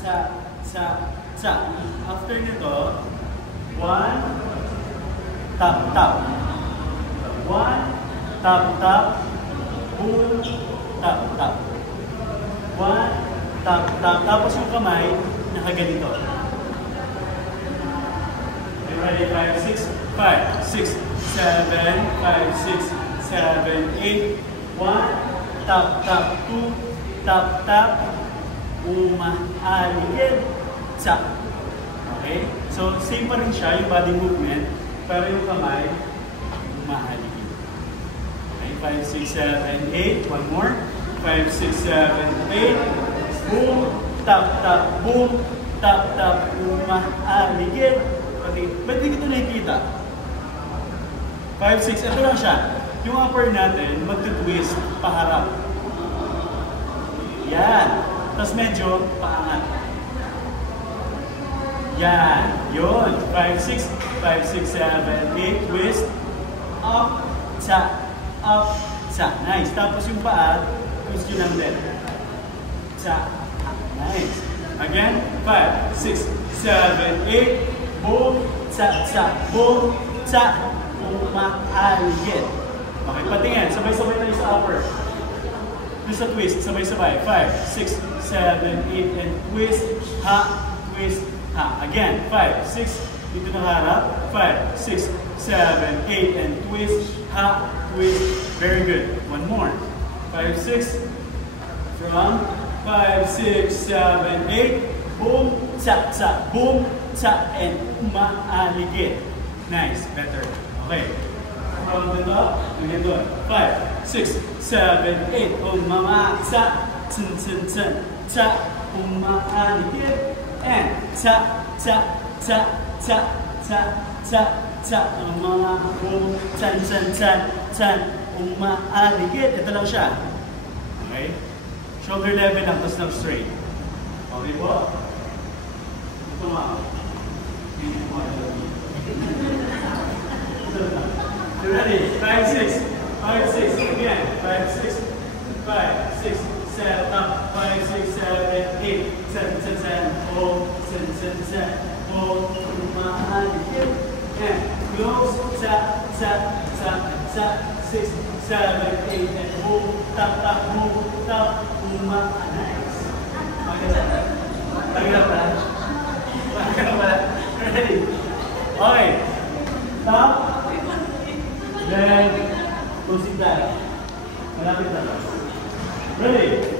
cha, cha, cha. After nito, 1, tap, tap. 1, tap, tap. Boom, tap, tap. 1, tap, tap. Tapos yung kamay, nakaganito. Ready? 5, 6, 5, 6, 7, 5, 6, 7, 8. 1, tap, tap. 2, tap, tap. Umaaligid. Cha. Okay? So, same pa rin siya, yung body movement, pero yung kamay, umaaligid. Okay? 5, 6, 7, 8. One more. 5, 6, 7, 8. Boom, tap, tap, boom, tap, tap, umaaligid. Okay, ba't di ito nakikita? 5, 6, ito lang siya. Yung upper natin, magtutwist, paharap. Yan. Tapos medyo paangat. Yan. Yun. 5, 6, 5, 6, 7, 8, twist. Up, cha, up, cha. Nice. Tapos yung paa, twist yun lang din. Cha. Nice. Again, 5, 6, 7, 8. Boom, cha, cha, boom, cha, umaaligid. Okay, patingin. Sabay-sabay tayo sa upper. Doon sa twist, sabay-sabay. 5, 6, 7, 8, and twist, ha, twist, ha. Again, 5, 6, dito na harap. 5, 6, 7, 8, and twist, ha, twist. Very good. One more. 5, 6, from 5, 6, 7, 8. Boom, cha, cha, boom, cha, and umaaligid. Nice, better. Okay. From the top, again doon. 5, 6, 7, 8. Umama, cha, chen, chen, chen, cha, umaaligid. And cha, cha, cha, cha, cha, cha, cha, umama, boom, chan, chan, chan, chan, umaaligid. Ito lang siya. Okay? Shoulder level lang, tapos lang straight. Okay po? Ito nga. Ready? 5, 6. 5, 6. Again. 5, 6. 5, 6, 7. Up. 5, 6, 7, 8. 7, 7, 7. Hold. 7, 7, 7. Hold. Umaaligid. And close. Cha, cha, cha, cha. 6, 7, 8. And move. Tap, tap. Move. Tap. Nice. Tagay pa. Ready? Okay. Top. Then, proceed back. Malapit na. Ready?